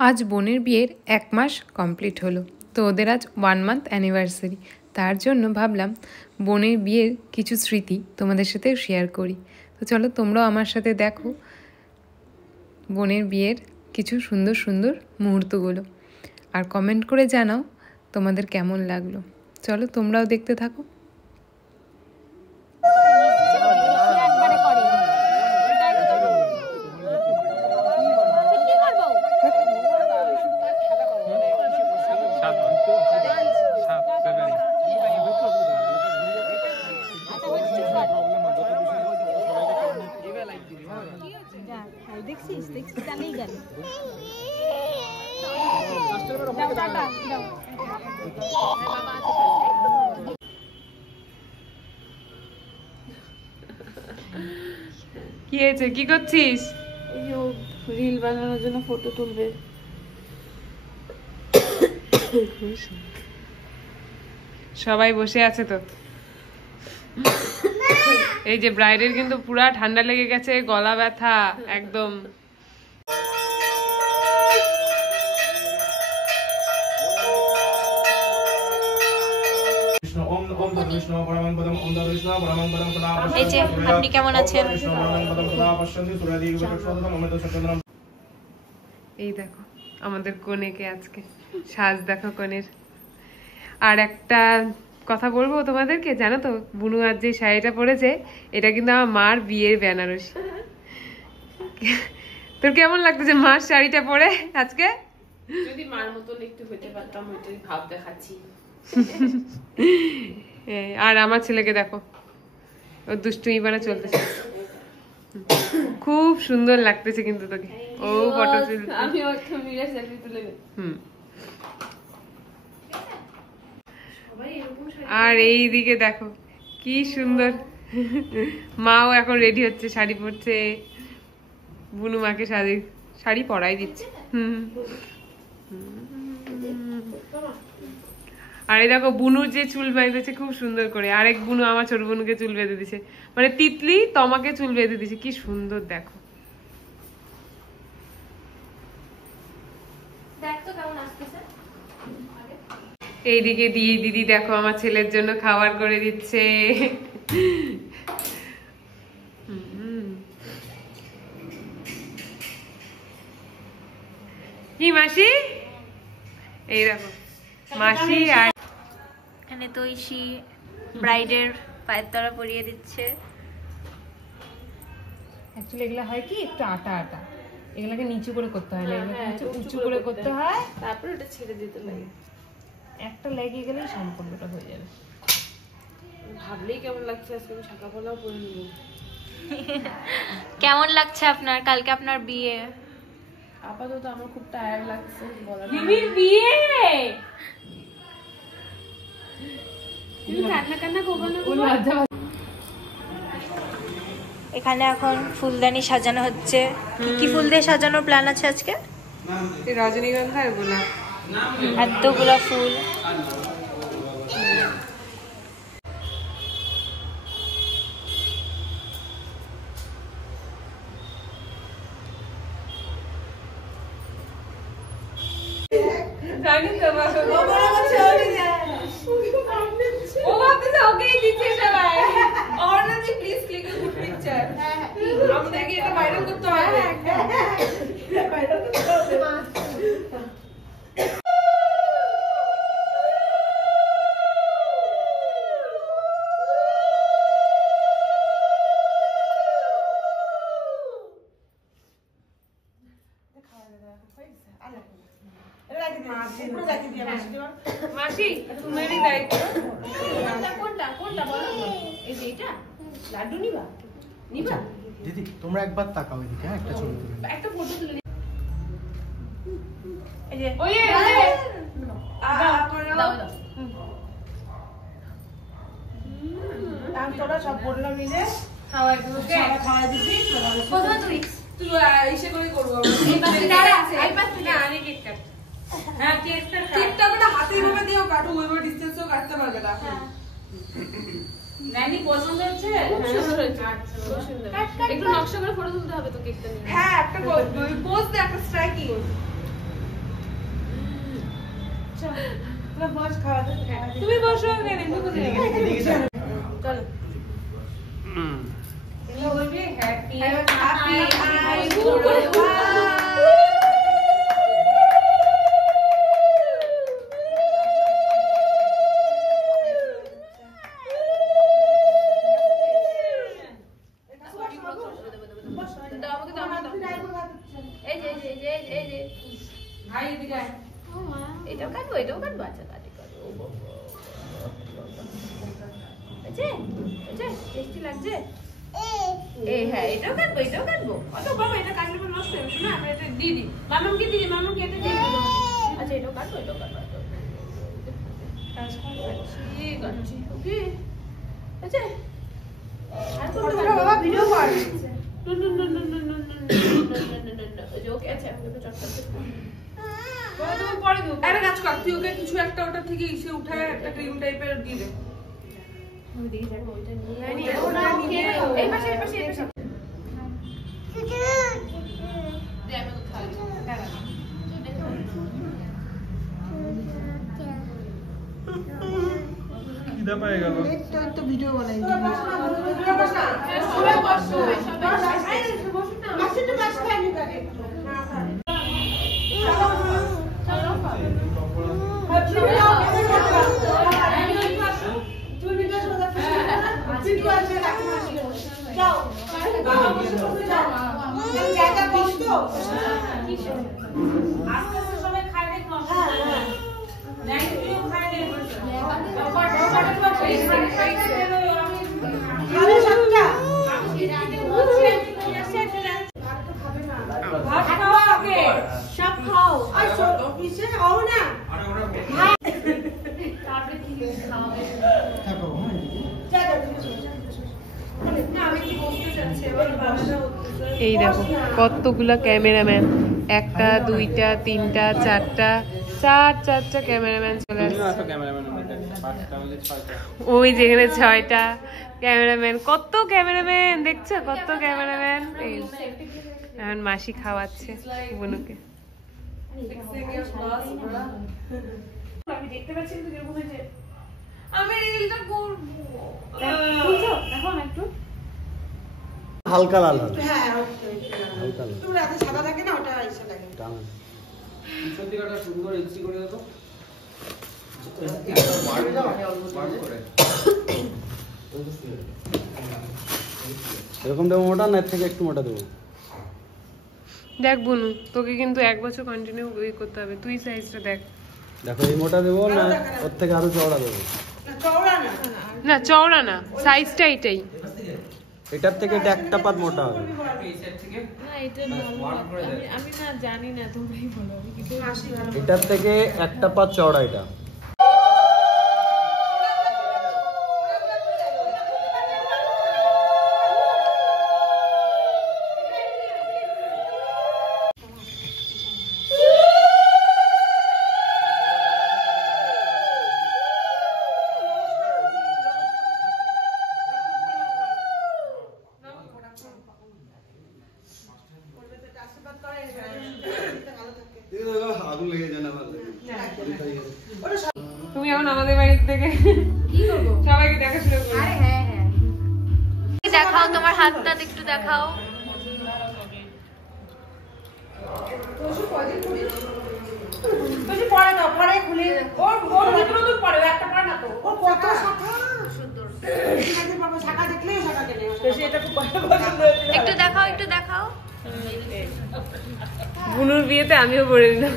আজ বোনের বিয়ের 1 মাস কমপ্লিট হলো। তো ওদের আজ 1 মান্থ অ্যানিভার্সারি। তার জন্য ভাবলাম বোনের বিয়ের কিছু স্মৃতি তোমাদের সাথে শেয়ার করি। তো চলো তোমরাও আমার সাথে দেখো বোনের বিয়ের কিছু সুন্দর সুন্দর মুহূর্তগুলো, আর কমেন্ট করে জানাও তোমাদের কেমন লাগলো। চলো তোমরাও দেখতে থাকো। দেখছিস তাহলেই গেল। কি হয়েছে, কি করছিস? এই যে রিল বানানোর জন্য ফটো তুলবে। সবাই বসে আছে তো। এই যে ব্রাইডের কিন্তু পুরা ঠান্ডা লেগে গেছে, গলা ব্যথা একদম। এই যে আপনি কেমন আছেন? এই দেখো আমাদের কনেকে আজকে সাজ দেখো কনের। আর একটা কথা বলবো তোমাদেরকে, জানো তো বুনু আজ যে শাড়িটা পরেছে এটা কিন্তু আমার মার বিয়ের বেনারসি। তোর কেমন লাগতেছে মার শাড়িটা পরে আজকে? যদি মার মতন একটু হতে পারতাম, ওইটাই ভাব দেখাচ্ছি। আর আমার ছেলেকে দেখো, ওর দুষ্টুমি বানা চলতেছে। খুব সুন্দর লাগতেছে কিন্তু তোকে। ও ফটো তুলছে, আমি ওকে মিলে সেলফি তুলে নেব। আর এই দিকে দেখো কি সুন্দর, মাও এখন রেডি হচ্ছে, শাড়ি পরছে। বুনু মাকে শাড়ি পরাই দিচ্ছে। আর এই দেখো বুনুর যে চুল বেঁধেছে খুব সুন্দর করে, আরেক বুনু আমার ছোট বুনুকে চুল বেঁধে দিছে, মানে তিতলি তোমাকে চুল বেঁধে দিছে, কি সুন্দর দেখো। এইদিকে দিদি দেখো আমার ছেলের জন্য খাবার করে দিচ্ছে। কি মাসি, এই দেখো মাসি। আর এখানে তো ঐশী ব্রাইডের পায়ের তলা পরিয়ে দিচ্ছে। অ্যাকচুয়ালি এগুলা হয় কি একটু আটা আটা, এগুলাকে নিচু করে করতে হয় না, এগুলো উঁচু করে করতে হয়, তারপর ওটা ছেড়ে দিতে লাগে। একটা লেগে গেলেই সম্পূর্ণটা হয়ে যাবে। ভাবলেই কেমন লাগছে, আজকে আমি শাঁকা পলাও পরে নিব। কেমন লাগছে আপনার? কালকে আপনার বিয়ে। আপাতত আমার খুব টায়ার্ড লাগছে। মিমির বিয়ে, তুমি কান্না করবে না? এখানে এখন ফুলদানি সাজানো হচ্ছে। কি ফুল দিয়ে সাজানোর প্ল্যান আছে আজকে? রজনীগন্ধা আর গোলাপ, এতগুলা ফুল। মাসি তোমারই দায়িত্ব। কোনটা বলো? এই যে এটা লাড্ডু নিবা? দিদি তোমরা একবার তাকাও এদিকে, হ্যাঁ একটা ছবি তুলে একটা ফটো তুলে। এই যে ওই দাও। তোরা সব বললাম মিলে খাওয়াই দেবো, খাওয়া দিবি। কোথায় তুই? তুই ইসে করে করবো। এই পাশে দাঁড়া আছে, এই পাশে না আমি কেক কাট। হ্যাঁ কেকটা মানে হাতে এভাবে দিও, কাটো ওইভাবে ডিসটেন্সও কাটতে পারবে না। নানি পছন্দ হচ্ছে? খুব সুন্দর হয়েছে। খুব সুন্দর। একটু নকশা করে ফটো তুলতে হবে তো কেকটা নিয়ে। হ্যাঁ একটা পোজ দে, একটা স্ট্রাইকিং। তুমি বসো কেন চলো হ্যাপি এটাও কাটবো আচ্ছা কাটি টেস্টি লাগছে হ্যাঁ এটাও কাটবো অত বাবা এটা কাটলে পরে নষ্ট হবে না আমরা এটা দিয়ে দিই মামাকে এটা দিয়ে দিই আচ্ছা এটাও কাটবো ঠিক আছে ওকে আচ্ছা আর বাবা ভিডিও কর ওকে আচ্ছা ওকে পরে দেবো আরে কাজ কর তুই ওকে কিছু একটা ওটা থেকে এসে উঠায় একটা ক্রিম টাইপের দিয়ে দে এই পাশে খিদা পেয়ে গেল তো ভিডিও বানাই সব খাও এই দেখো কতগুলা ক্যামেরাম্যান, একটা দুইটা তিনটা চারটা, চারটা ক্যামেরাম্যান চলে আসছে। ওই যেখানে 6টা ক্যামেরাম্যান, কত ক্যামেরাম্যান দেখছো, কত ক্যামেরাম্যান। এখন মাসি খাওয়াচ্ছে বুনুকে। আমি দেখতে পাচ্ছি কিন্তু এরকম হয়েছে। আমি রিলটা করব দেখো না একটু হালকা লাল হবে। হ্যাঁ হালকা লাল তুমি রাতে সাদা থাকে না ওটা আইসা লাগে টানা সত্যি কথা সুন্দর এসি করে দাও তো এরকম দেবো মোটা না, এর থেকে একটু মোটা দেবো। দেখ বুনু, তোকে কিন্তু 1 বছর কন্টিনিউ করতে হবে, তুই সাইজটা দেখ। দেখো এই মোটা দেবো না ওর থেকে আরো চওড়া দেবো? না চওড়া না, সাইজটা এটাই। এটার থেকে এটা একটা পাত মোটা হবে। না এটা আমি না জানি না, তুমি বলো। আমি কিন্তু এটার থেকে একটা পাত চওড়া এটা। তুমি এখন আমাদের বাড়ি থেকে কি করব? সবাইকে দেখাশোনা করবে। আরে হ্যাঁ দেখাও, তোমার হাতটা একটু দেখাও। তুই পড়া দাও, পড়াই খুলে ওর ভিতরে তো পড়ে একটা পড়া না তো ওর কত শাখা সুন্দর আগে বাবা শাখা দেখলেই শাখা কেনে সেটা খুব পছন্দ হয়েছিল। একটু দেখাও বুনুর বিয়েতে আমিও পড়ে নিলাম।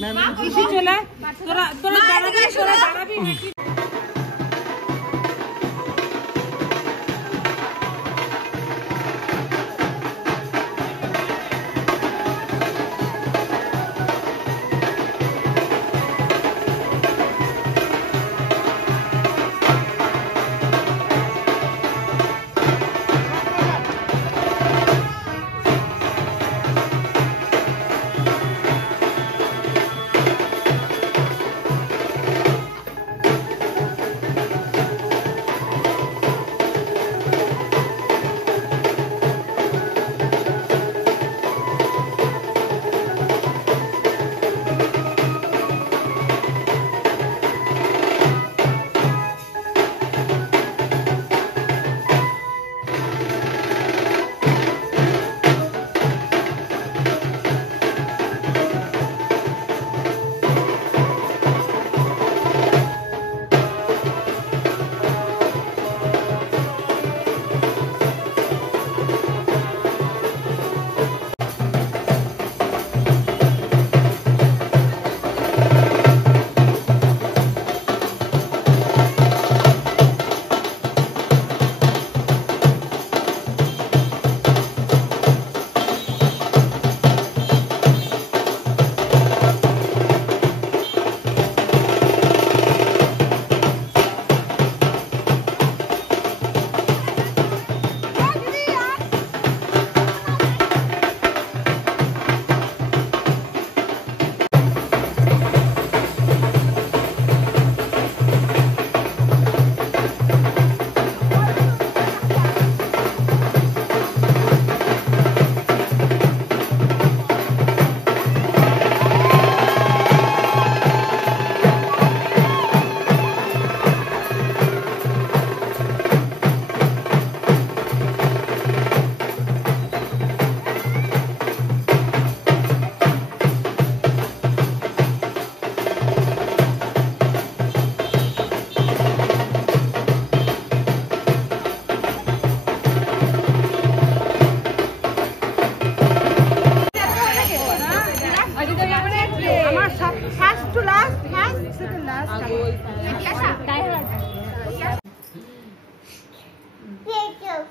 পিসি চলে তোরা দাঁড়াবি নাকি?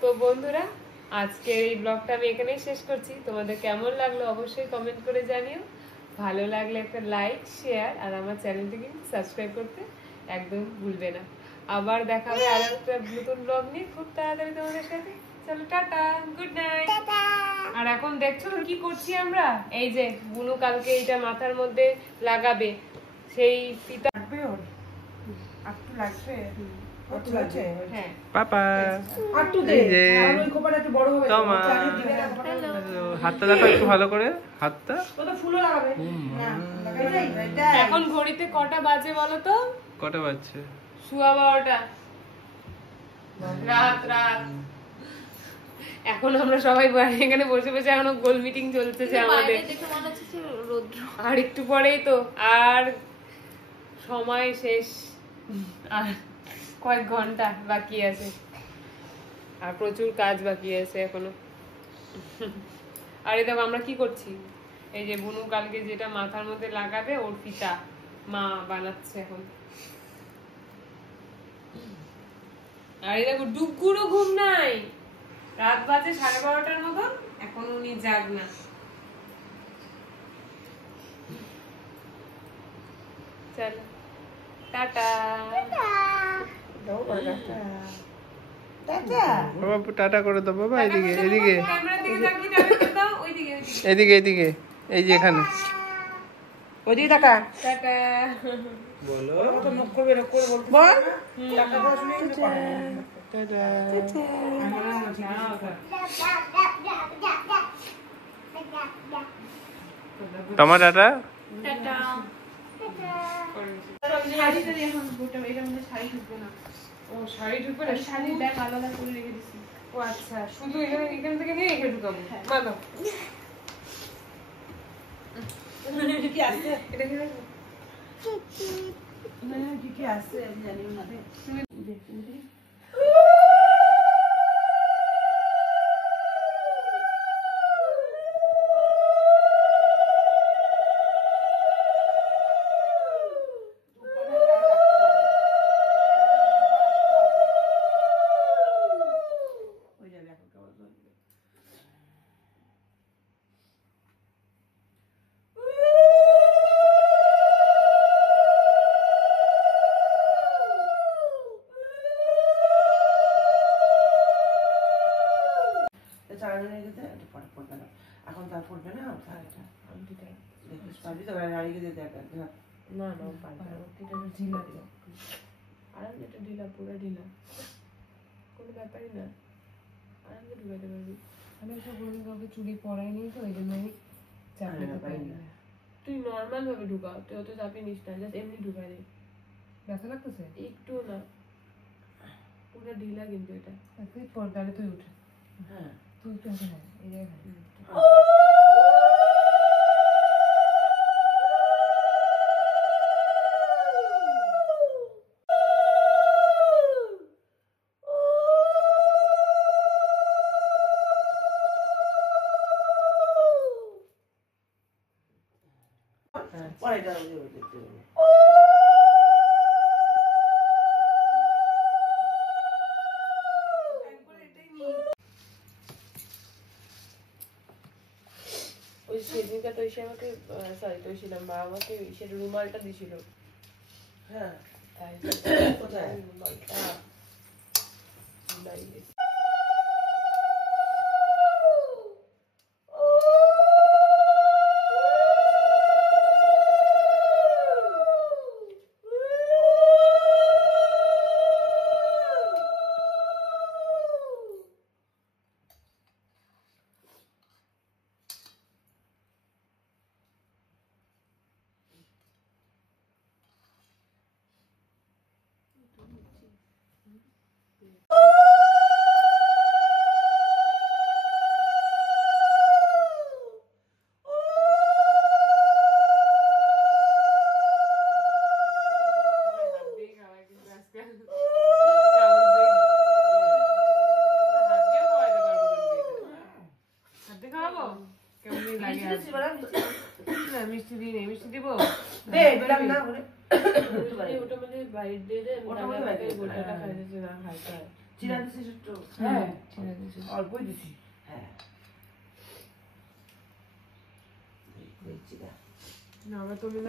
তো বন্ধুরা, আজকের এই ব্লগটা আমি এখানেই শেষ করছি। তোমাদের কেমন লাগলো অবশ্যই কমেন্ট করে জানিও। ভালো লাগলে একটা লাইক, শেয়ার আর আমার চ্যানেলটি কিন্তু সাবস্ক্রাইব করতে একদম ভুলবে না। আবার দেখা হবে আর একটা নতুন ব্লগ নিয়ে খুব তাড়াতাড়ি তোমাদের সাথে। চলো টাটা, গুড নাইট। আর এখন দেখছো কি করছি আমরা? এই যে বুনু কালকে এটা মাথার মধ্যে লাগাবে, সেই ফিতা হ্যাঁ পাপা হাতটা দেখো একটু ভালো করে, হাতটা এখন ঘড়িতে কটা বাজে বলো তো? কটা বাজছে? 12:15 রাত। এখন আমরা সবাই এখানে বসে বসে এখনো গোল মিটিং চলছে যে আমাদের, আর একটু পরেই তো, আর সময় শেষ, আর কয়েক ঘন্টা বাকি আছে, আর প্রচুর কাজ বাকি আছে এখনো। আর এই দেখো আমরা কি করছি, এই যে বুনু কালকে যেটা মাথার মধ্যে লাগাবে ওর ফিতা মা বানাচ্ছে এখন। আর এই দেখো ডুগুরও ঘুম নাই, রাত বাজে 12:30 মতন, এখন উনি জাগ না। চলো টাটা। বাবা টাটা করে দাও বাবা, এদিকে এদিকে ক্যামেরার দিকে তাকিয়ে টাটা করে দাও, ওইদিকে এদিকে এদিকে, এই যে এখানে ওইদিকে টাকা টাটা বলো। তো মুখ করবে না করে বলতে বল টাকা দাও শুনে তোমার টাটা। ও শাড়ি ঢুকবে না, শাড়ির ব্যাগ আলাদা করে রেখে দিছি। ও আচ্ছা, শুধু এখান থেকে নিয়ে এখানে ঢুকাবো। মা দাও কি আছে এটা কি আছে? কি আছে আমি জানি না। তা পড়বে না এটা আংটিটা দেখিস পাবি তো নারীকে দিয়ে দেখ না না পারবে না, আংটিটা ঢিলা দিও। আর এটা ঢিলা, পুরো ঢিলা, কোনো ব্যাপারই না, আরামে ঢুকাইতে পারবি। আমি এসব কোনো কাউকে চুড়ি পরাইনি তো ওই জন্য আমি চাপতে পারি না। তুই নর্মাল ভাবে ঢুকা, তুই অত চাপি নিস না, জাস্ট এমনি ঢুকাই দে। ব্যথা লাগতেছে একটু না, পুরো ঢিলা কিন্তু এটা। তুই পর গাড়ি তুই উঠে, হ্যাঁ তুই তো হ্যাঁ এই জায়গায় পরে এটা দেখতে হবে। ওই সেদিনটা তো এসে আমাকে সরি তো ছিলাম, মা আমাকে সেটা রুমালটা দিছিল। হ্যাঁ তাই কোথায়? রুমালটা নাই রে। মিষ্টি দিই নেই, মিষ্টি দিব দে দিলাম না ওরে ওটা মানে বাইরে দিয়ে দে, ওটা আমি মনে হয় বাইরে গোটাটা হ্যাঁ। খাইতেছি না, খাইতে হয়। চিরা দিছিস একটু হ্যাঁ ছেড়ে দিয়েছি। অল্পই দিছি হ্যাঁ এই চিরা না আমার তুমি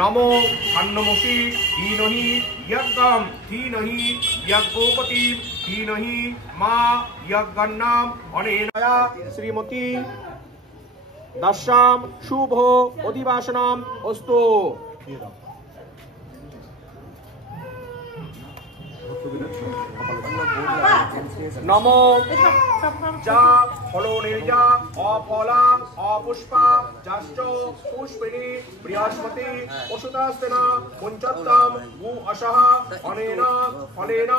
नमो अन्नमसि धीमहि यज्ञं धीमहि यज्ञोपति धीमहि मा यज्ञन्नाम अनेनया श्रीमती दशाम शुभ अधिवासनाम अस्तु नमो जा फलो निर्जा अफला अपुष्पा जाश्च पुष्पिणी बृहस्पति वसुतास्तेना मुञ्चत्तां गु अशः अनेन फलेन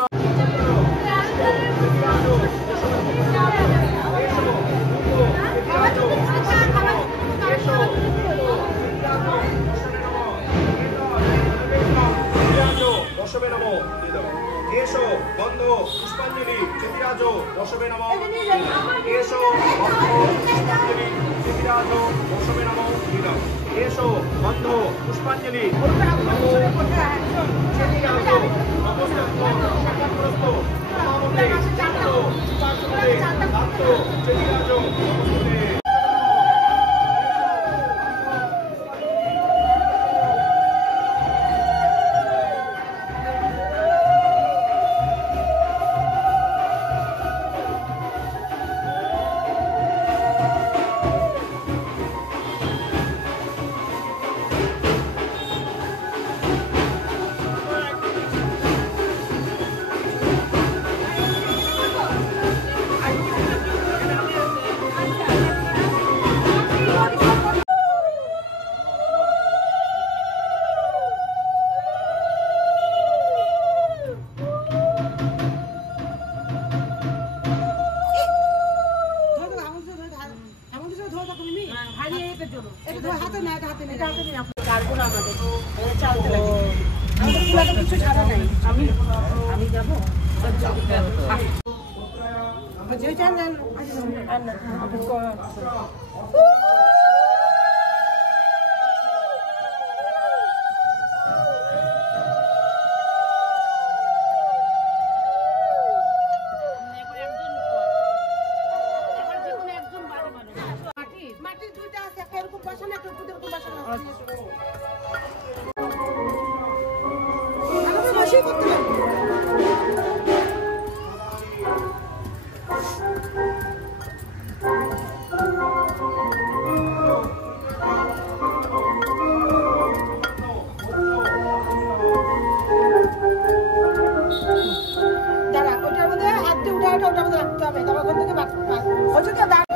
दशमे नमो एषो बन्धो पुष्पाञ्जलि चितिराजो दशमे नमो एषो बन्धो पुष्पाञ्जलि चितिराजो दशमे नमो एषो बन्धो पुष्पाञ्जलि नमो चितिराजो नमोस्तु नमोस्तु नमोते चातो चातो चातो चितिराजो नमोते হাতে না হাতে নেই পারবো না আমাদের চালতে লাগে আমাদের পুরাটা কিছু ছাড়া নাই আমি যাবো যে জানেন মাটির দুইটা আছে একটা এরকম বসানো একটা উপরে এরকম বসানো আমাকে বসেই করতে লাগবে দাঁড়া ওইটার মধ্যে হাত দিয়ে উঠে ওটা ওটার মধ্যে রাখতে হবে তারপর ওখান থেকে হচ্ছে তো দাঁড়া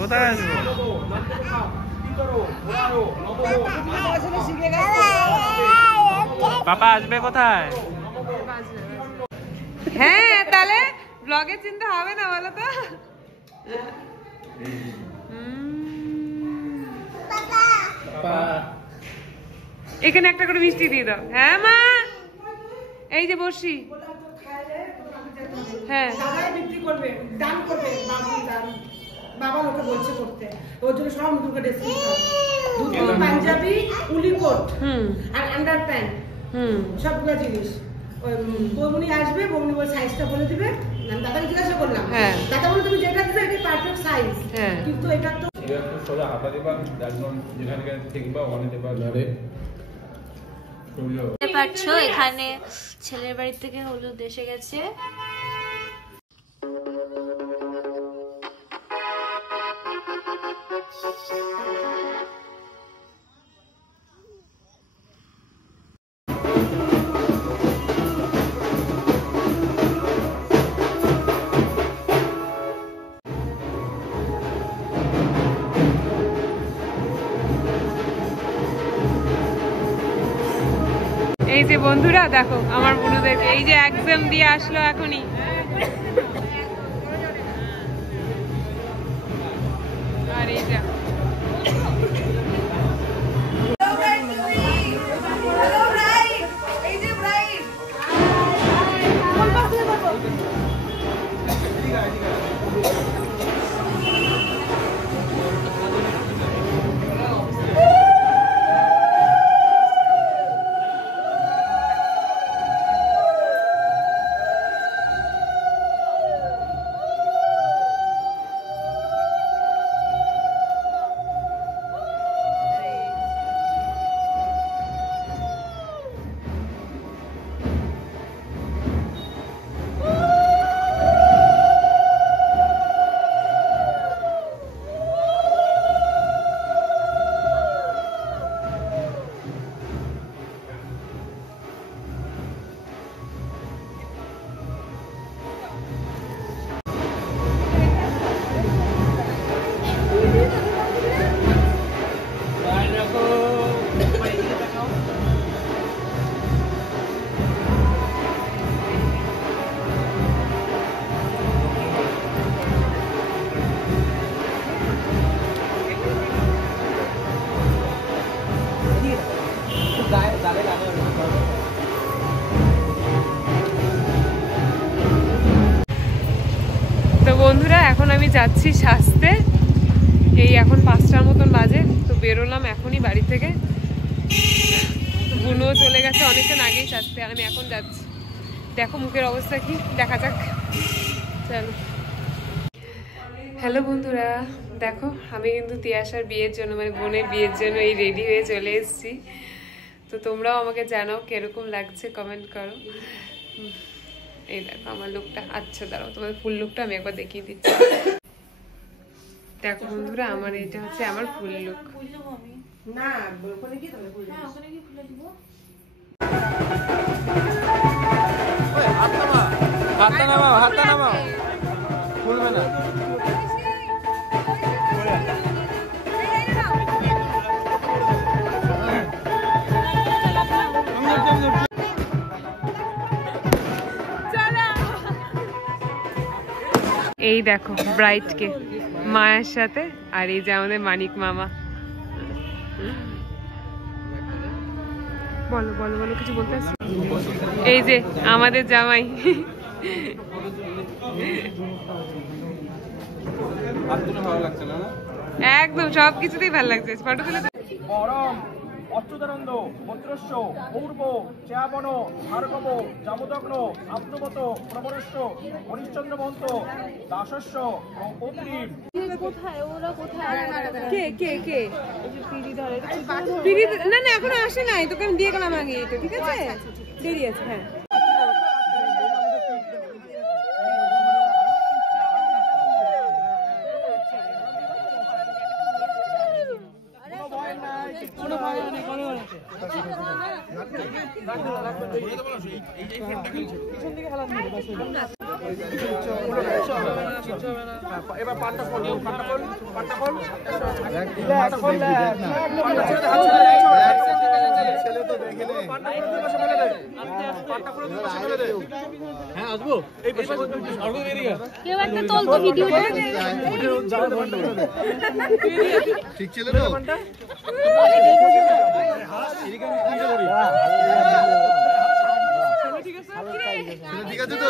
কোথায় আসবো? পাপা আসবে কোথায়? হ্যাঁ তাহলে ব্লগের চিন্তা হবে না বলো তো। এখানে একটা করে মিষ্টি দিয়ে দাও। হ্যাঁ মা এই যে বসি। হ্যাঁ বিক্রি করবে দান করবে বাবা ওকে বলছে করতে ওর জন্য সব নতুন করে ড্রেস কিনতে হবে দুটো পাঞ্জাবি উলি কোট আর আন্ডার প্যান্ট সবগুলো জিনিস বৌমনি আসবে বৌমনি ওর সাইজটা বলে দিবে আমি দাদাকে জিজ্ঞাসা করলাম দাদা বলে তুমি যেটা দিবে এটা পারফেক্ট সাইজ কিন্তু এটা তো সোজা হাতা দিবা একদম যেখানে ঠিকবা ওখানে দিবা ধরে পাচ্ছো এখানে ছেলের বাড়ি থেকে হলুদ এসে গেছে। এই যে বন্ধুরা দেখো আমার বোনদেরকে এই যে এক্সাম দিয়ে আসলো এখনই। আর এই যে তো বন্ধুরা এখন আমি যাচ্ছি সাজতে, এই এখন 5টার মতন বাজে। তো বেরোলাম এখনই বাড়ি থেকে, বুনও চলে গেছে অনেকক্ষণ আগেই সাজতে, আর আমি এখন যাচ্ছি। দেখো মুখের অবস্থা কি, দেখা যাক। চলো। হ্যালো বন্ধুরা, দেখো আমি কিন্তু তিয়াশার বিয়ের জন্য মানে বোনের বিয়ের জন্য এই রেডি হয়ে চলে এসেছি। তো তোমরাও আমাকে জানাও কিরকম লাগছে, কমেন্ট করো। এই দেখো আমার লুকটা। আচ্ছা দাঁড়াও, তোমাদের ফুল লুকটা আমি একবার দেখিয়ে দিচ্ছি। দেখো বন্ধুরা, আমার এটা হচ্ছে আমার ফুল লুক। না ওখানে কি তাহলে খুলে হ্যাঁ ওখানে কি খুলে দিব? হাতটা নামাও খুলবে না। এই দেখো ব্রাইডকে মায়ের সাথে, আর এই যে আমাদের মানিক মামা। বলো বলো বলো, কিছু বলতে আসছো? এই যে আমাদের জামাই। ভালো লাগছে না? একদম সবকিছুতেই ভালো লাগছে। ফটো তুলে পরম অচ্যুতানন্দ মন্ত্রস্য পূর্ব চেয়াবন ভার্গব জামদগ্ন আত্মগত প্রবরস্য হরিশ্চন্দ্র মহন্ত দাসস্য পৌত্রীর। কোথায় ওরা কোথায়? কে কে কে পিড়ি না না এখনো আসে নাই, তোকে আমি দিয়ে গেলাম আগে। এটা ঠিক আছে, দেরি আছে। হ্যাঁ এবার পাটটা খোল, পাটটা খোল, পাটটা খোল, ছেলে তো দেখলে পাটটা খুলে দুই পাশে ফেলে দে। হ্যাঁ আসবো, এই পাশে কেউ একটা তোল তো ভিডিওটা। ঠিক ছিল তো? ঠিক আছে তো?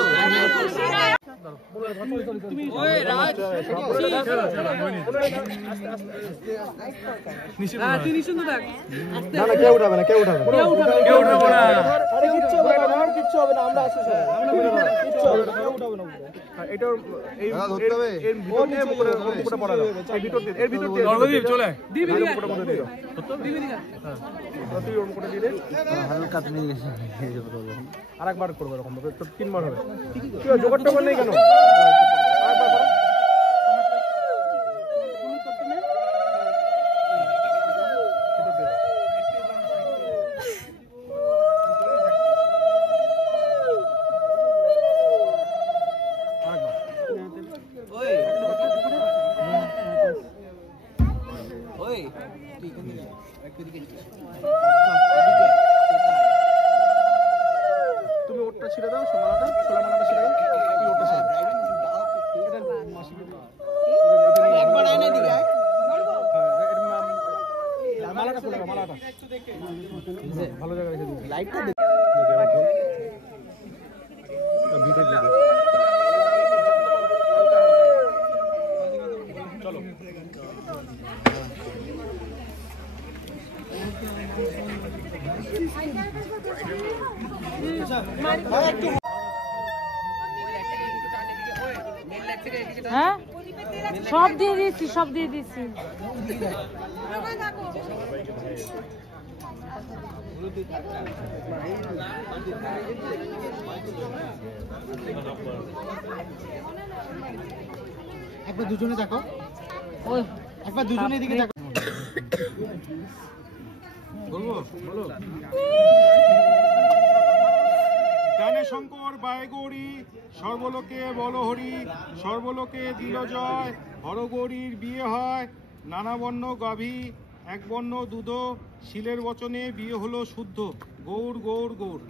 কেউ উঠাবে না, কেউ উঠাবে না, কিচ্ছু হবে না, আমরা আছি স্যার। এটার এই এর ভিতর দিয়ে মুকুটটা পড়া দাও, এই ভিতর দিয়ে, এর ভিতর দিয়ে চলে দিবি মুকুটটা মধ্যে দিয়ে দাও, দিবি দিবি। হ্যাঁ তুই ওর মুকুটটা দিয়ে দে, হালকা তুমি আরেকবার করবে এরকম ভাবে, তো 3 বার হবে। কি জোগাড় টোগাড় নেই কেন? আরেকবার করো। তুমি ওরটা ছিড়ে দাও, সোলামালাটা ছিড়ে দাও, তুই ওরটা ছিড়ে দাও। এটা মাসিকে দাও। একবার আয় না দিকে আয়। হ্যাঁ, মালাটা খুলে দাও, মালাটা। ভালো জায়গা রেখে দিও। লাইটটা দে। ভিতর দিয়ে দে। চলো। হ্যাঁ সব দিয়ে দিয়েছি, সব দিয়ে দিয়েছি। একবার দুজনে দেখো, একবার দুজনের দিকে দেখো। বলবো বলো। গানে শঙ্কর বায় গৌরী, সর্বলোকে বল হরি, সর্বলোকে দিল জয়, হরগৌরীর বিয়ে হয়, নানা বর্ণ গাভী, এক বর্ণ দুধ, শিলের বচনে বিয়ে হলো শুদ্ধ, গৌর গৌর গৌর।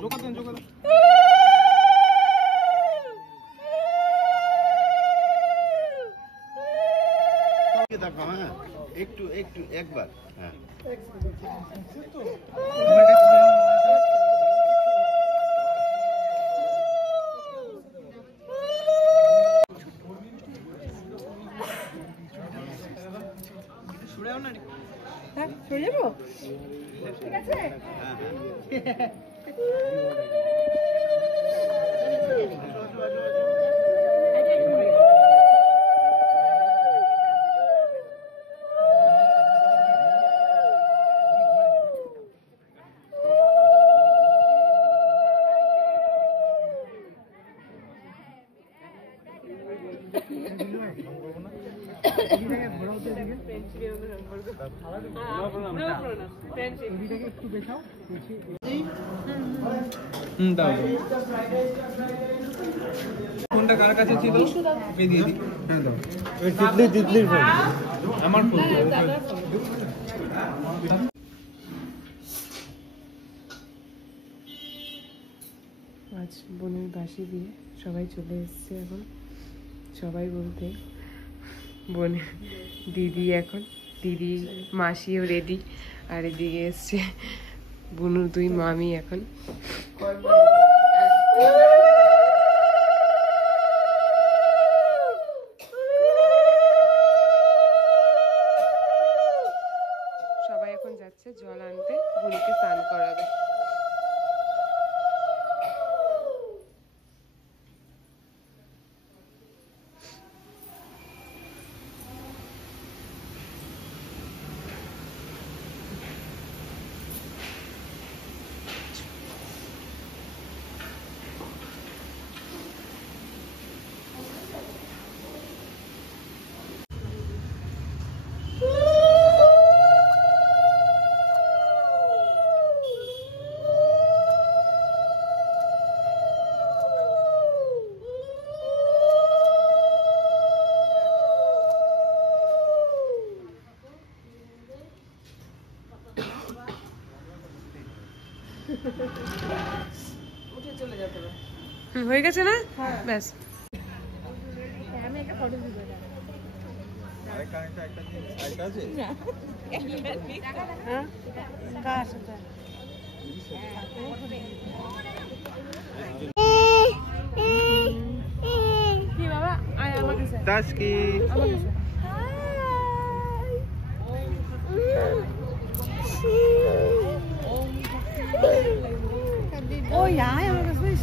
জোগাড় দেন, জোগাড় দেন। দেখো, হ্যাঁ একটু একটু একবার হ্যাঁ হ্যাঁ সরে যাবো ঠিক আছে ফোনটা কার কাছে ছিল আমি দিয়ে দিই হ্যাঁ দাও ওই তিতলির ফোন আমার ফোন আজ বোনের বাসি দিয়ে সবাই চলে এসছে এখন সবাই বলতে বোনের দিদি এখন দিদি মাসিও রেডি আর এদিকে এসছে বুনুর দুই মামি এখন সবাই এখন যাচ্ছে জল আনতে বুনুকে স্নান করাবে হয়ে গেছে না ব্যাস দাস কি Oh ja, aber das will ich.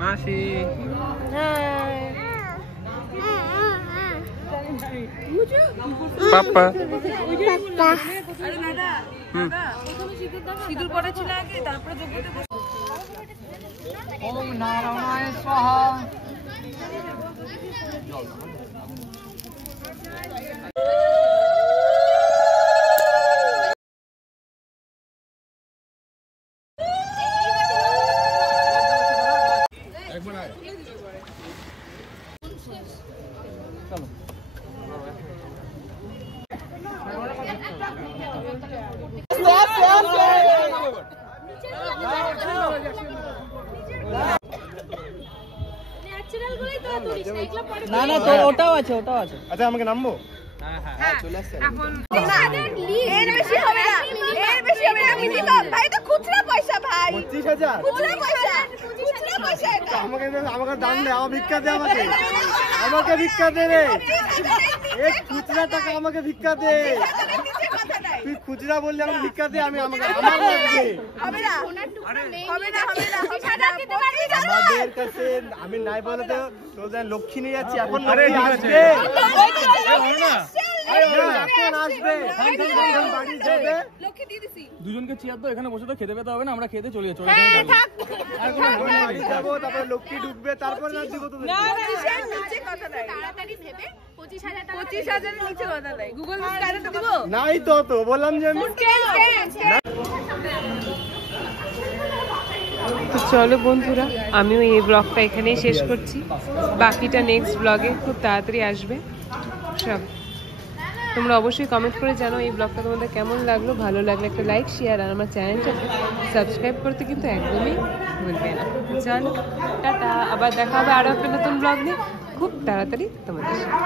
মাসি পাপা সিঁদুর পড়েছিল আগে তারপরে যোগ্যতা ওম নারায়ণায় স্বাহা না না তো ওটাও আছে আচ্ছা আমাকে নামবো হ্যাঁ চলে আসছে এখন এর বেশি হবে না মিটি ভাই তো খুচরা পয়সা ভাই 25,000 খুচরা পয়সা এটা আমাকে দাম দে আমার ভিক্ষা দে আমাকে ভিক্ষা দে রে এই খুচরা টাকা আমাকে ভিক্ষা দে তুই খুচরা বললে আমাকে ভিক্ষা দে আমি আমার লাগবে হবে না আমাদের কাছে আমি নাই বলতে তোদের লক্ষ্মী নিয়ে যাচ্ছি এখন লক্ষ্মী আসবে এখন আসবে বাড়ি যাবে দুজনকে চেয়ার দাও এখানে বসে তো খেতে পেতে হবে না আমরা খেতে চলে যাচ্ছি বাড়ি যাবো তারপরে লক্ষ্মী ঢুকবে তারপরে না দিব তুমি তাড়াতাড়ি ভেবে 25,000 এর নিচে কথা নাই গুগল স্ক্যানার দিব নাই তো বললাম যে আমি তো চলো বন্ধুরা আমিও এই ব্লগটা এখানেই শেষ করছি বাকিটা নেক্সট ব্লগে খুব তাড়াতাড়ি আসবে সব তোমরা অবশ্যই কমেন্ট করে জানো এই ব্লগটা তোমাদের কেমন লাগলো। ভালো লাগলে একটা লাইক, শেয়ার আর আমার চ্যানেলটা সাবস্ক্রাইব করতে কিন্তু একদমই ভুলবে না। চলো টাটা, আবার দেখা হবে আরও একটা নতুন ব্লগ নিয়ে খুব তাড়াতাড়ি তোমাদের সাথে।